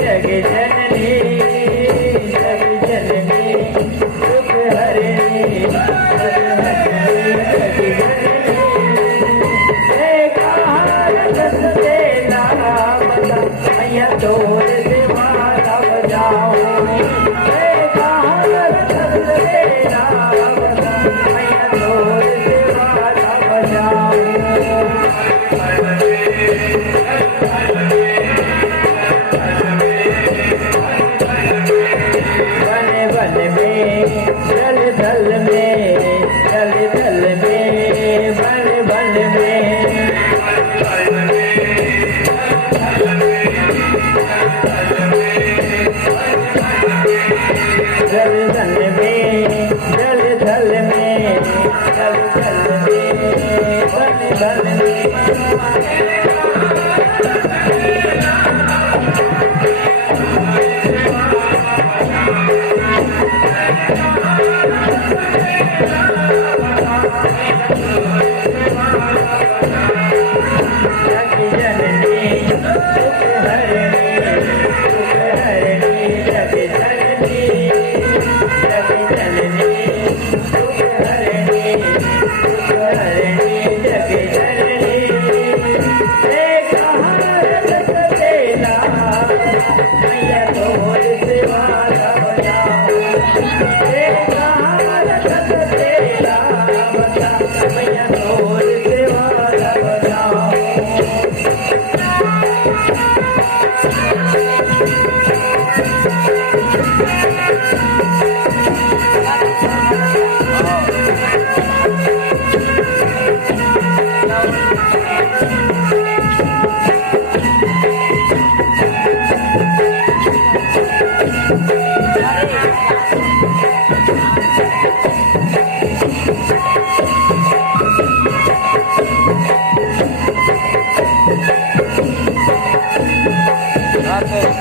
जग जननी सुख हरणी जग मैया तोर से माला बजाओ मैया तोर से माला बजाओ बन बन में जल थल में जल थल में बन बन में जल थल में जल थल में जल थल में बन बन में Gracias.